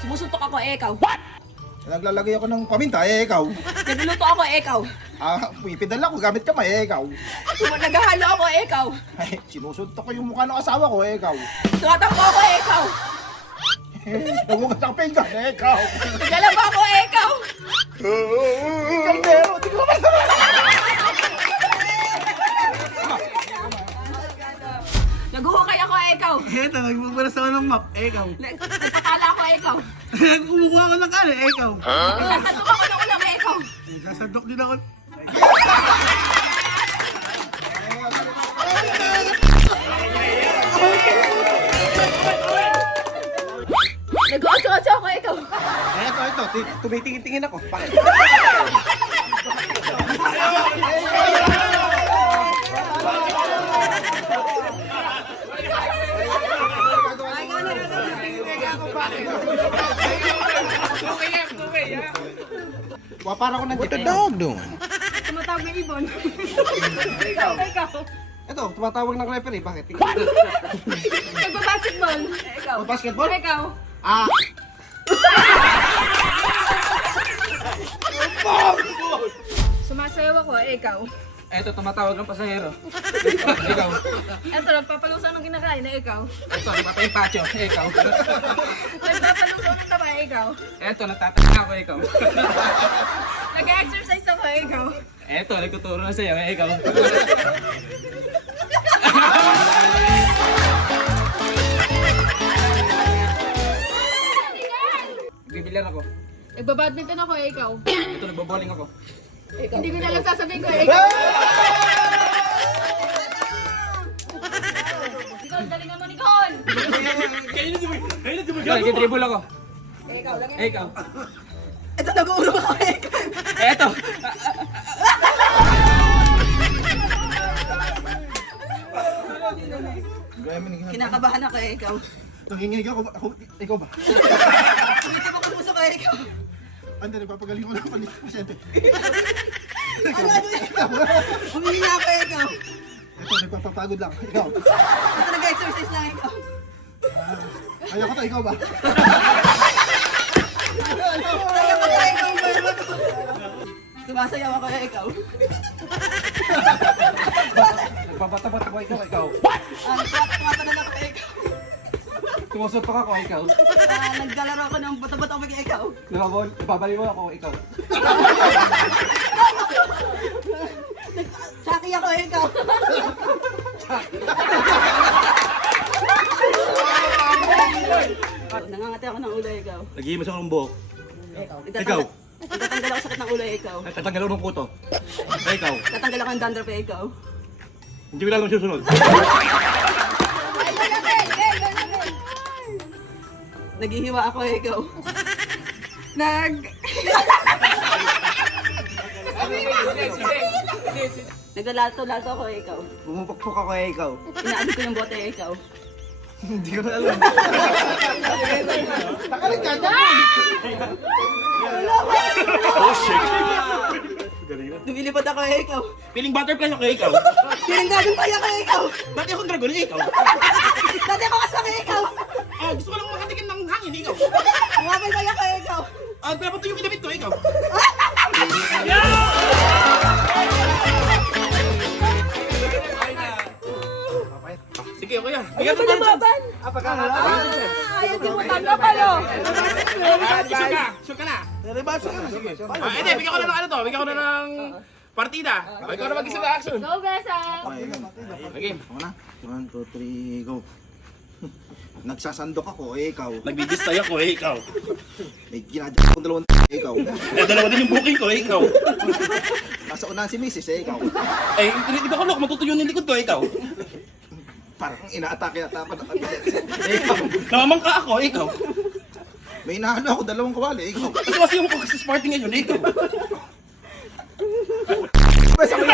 Sumusuntok ako, ikaw. Naglalagay ako ng paminta, ikaw. Nagluluto ako, ikaw. Pipidal ako gamit kamay, ikaw. Naghahalo ako, ikaw. Ay, sinusuntok ko yung mukha ng asawa ko, ikaw. Tumatakbo ako, ikaw. Nagugas ang pinggan, ikaw. Naglalaba ako, ikaw. Kaldero, di ko naman. Naghuhukay ako, ikaw. Eto, nagbubulas ako ng map, ikaw. Nagpapala ako, ikaw. Kumukuha ko ng kala, ikaw. Nagsasantok ako ng ulam, ikaw. Sasadok din ako. Nag-otso-otso ako, ikaw. Ito, tumitingin-tingin ako. Bakit? Para ko ng What the dog doing? Tumatawag ng ibon. Ikaw. Ito, tumatawag ng referee. Bakit? Nagbabasketball. Ikaw. Basketball? Ikaw. Sumasayaw ako, ikaw. Eto, tumatawag ng pasahero. Ikaw. Eto, nagpapalusa ng kinakain na ikaw. Eto, nagpapayimpacho. Ikaw. Nagpapalusa ng kamay, ikaw. Eto, nagtataka ako. Ikaw. Nag-exercise ako, ikaw. Eto, nagtuturo na sa'yo. Ikaw. Bibilan ako. Nagbabadminton ako, ikaw. Ito, nagbaballing ako. Hindi ko na lang sasabihin ko, ikaw. Nicole, galingan mo, Nicole! Ikaw, nag-dribble ako. Ikaw lang Ikaw. Ito, nag-uulong ako, ikaw. Eto. Kinakabahan ako, ikaw. Nanginginig ako. Ikaw ba? Tumitibok ang puso ko, ikaw. Ande, nagpapagaling ko ng pasyente. Ano ikaw? Humingi na ako, ikaw. Ito, nagpapapagod lang. Ikaw. Ito, nag-exercise lang, ikaw. Ayaw ko to, ikaw ba? Kaya ko tayo, ikaw. Sumasayaw ako, ikaw. Nagpapatabat ako. Ikaw. Tumatanan ako, ikaw. Sumusuntok ako. Ikaw. Naglalaro ako ng bato-bato ako, ikaw. Nababali mo ako. Ikaw. Chucky ako, ikaw. Nangangati ako ng ulo, ikaw. Nag-iimas ako ng buhok. Ikaw. Tatanggal ako sakit ng ulo, ikaw. Tatanggal ako ng puto. Ikaw. Tatanggal ako ng dandruff, ikaw. Hindi ko lang susunod. Naghihiwa ako, ikaw. Naglalato-lato ako, ikaw. Pumupukpuk ako, ikaw. Inaabot ko yung bote, ikaw. Hindi ko na alam. Nakalit ka. Lumilipad ako, ikaw. Piling butterfly ako. Ikaw. Pinanggagan pa ako, ikaw. Dati akong dragon. Ikaw. Dati ako kasama, ikaw. Gusto ko lang makatikim ng hangin. Ikaw. Umabay pa ako, ikaw. Pero ito yung kinabit ko. Ikaw. Sige, okay yan. Bigyan mo ng chance. Ayaw di mo tanggap, ano? Sure ka na. Nalibasa ka na. Sige. Hindi, bigyan ko na ng ano to. Bigyan ko na ng partida. Ikaw na mag-isip ng action. Go, Besa! Okay. Ako na. 1, 2, 3, go. Nagsasandok ako, ikaw. Nagbibistay ako. Ikaw. May ginadya akong dalawang ikaw. Dalawa din yung booking ko. Ikaw. Nasa unahan si Mrs. ikaw. Hindi ba ko look? Matutuyo yung likod ko. Ikaw. Parang inaatake at ako ikaw. Namamangka ako. Ikaw. May inahalo ako, dalawang kawali, ikaw. Kasi yung ko sa Sparting ngayon. Ikaw. Basta ko